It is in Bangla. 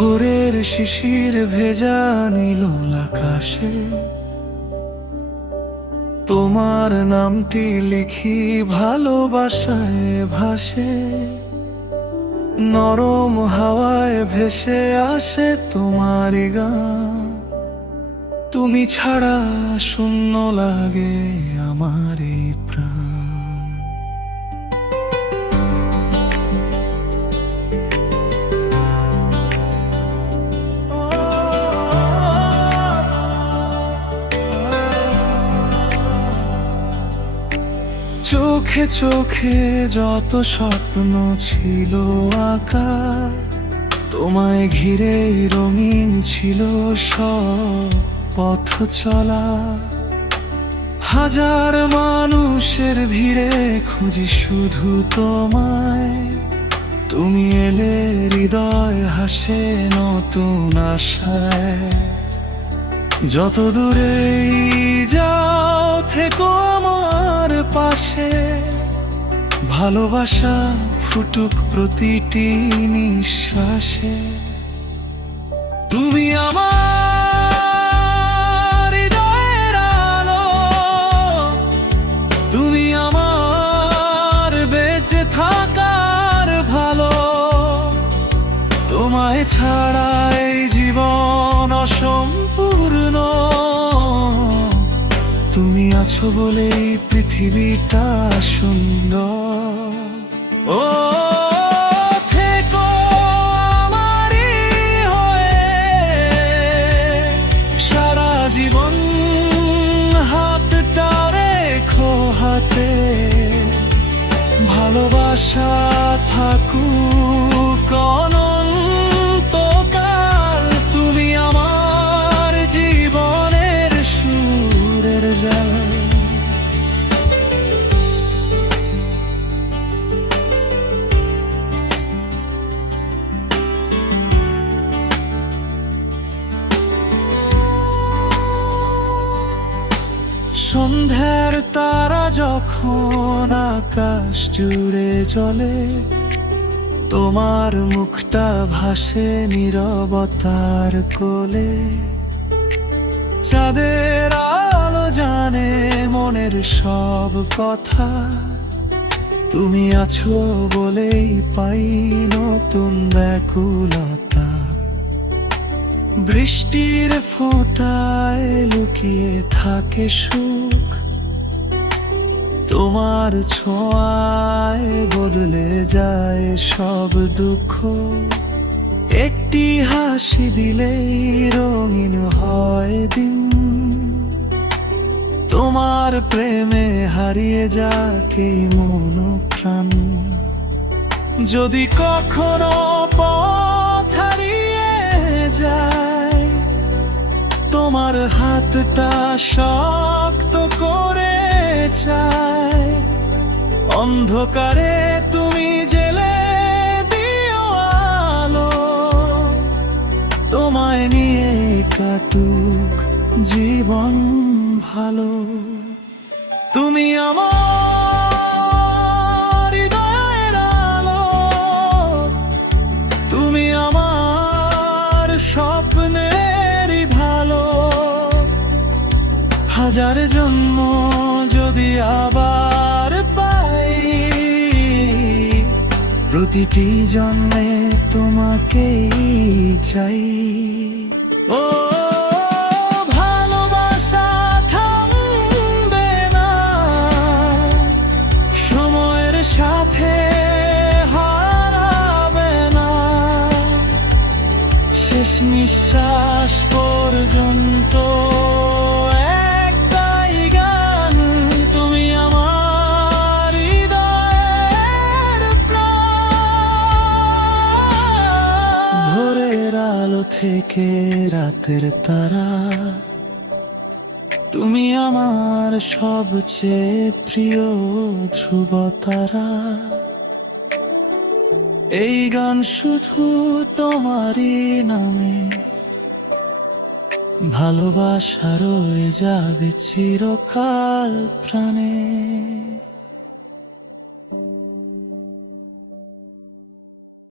ভোরের শিশির ভেজা নীল আকাশে তোমার নামটি লিখি ভালোবাসায় ভাসে। নরম হাওয়ায় ভেসে আসে তোমারই গান। তুমি ছাড়া শূন্য লাগে আমার এই প্রাণ। চোখে চোখে যত স্বপ্ন ছিল আঁকা, তোমায় ঘিরে রঙিন ছিল সব পথ চলা। হাজার মানুষের ভিড়ে খুঁজি শুধু তোমায়। তুমি এলে হৃদয় হাসে নতুন আশায়। যত দূরেই যাও থেকো আমার পাশে। ভালোবাসা ফুটুক প্রতিটি নিঃশ্বাসে। তুমি আমার হৃদয়ের আলো, তুমি আমার বেঁচে থাকার ভালো। তোমায় ছাড়া এই জীবন অসম্পূর্ণ। তুমি আছো বলেই পৃথিবীটা সুন্দর। ও থেকো আমারই হয়ে সারা জীবন। হাতটা রেখো হাতে। ভালোবাসা থাকুক অনন্তকাল। তুমি আমার জীবনের সুরের জাল। সন্ধ্যার তারা যখন আকাশ জুড়ে জ্বলে, তোমার মুখটা ভাসে নীরবতার কোলে। চাঁদের আলো জানে মনের সব কথা। তুমি আছো বলেই পাই নতুন ব্যাকুলতা। বৃষ্টির ফোঁটায় লুকিয়ে থাকে সুখ। তোমার ছোঁয়ায় বদলে যায় সব দুঃখ। একটি হাসি দিলেই রঙিন হয় দিন। তোমার প্রেমে হারিয়ে যাকে মন প্রাণ। যদি কখনো পথ হারিয়ে যায়, তোমার হাতটা শক্ত করে চাই। অন্ধকারে তুমি জেলে দিও আলো। তোমায় নিয়ে কাটুক জীবন ভালো। তুমি আমার হৃদয়ের আলো। তুমি আমার স্বপ্নেরই ভালো। হাজার জন্ম যদি আবার পাই, প্রতিটি জন্মে তোমাকেই চাই। ও ভালোবাসা থামবে না, সময়ের সাথে হারাবে না। শেষ নিঃশ্বাস পর্যন্ত একটাই গান। তুমি আমার হৃদয়ের প্রাণ। ভোরের আলো থেকে রাতের তারা, তুমি আমার সবচেয়ে প্রিয় ধ্রুব তারা। এই গান শুধু তোমারই নামে। ভালোবাসা রয়ে যাবে চিরকাল প্রাণে।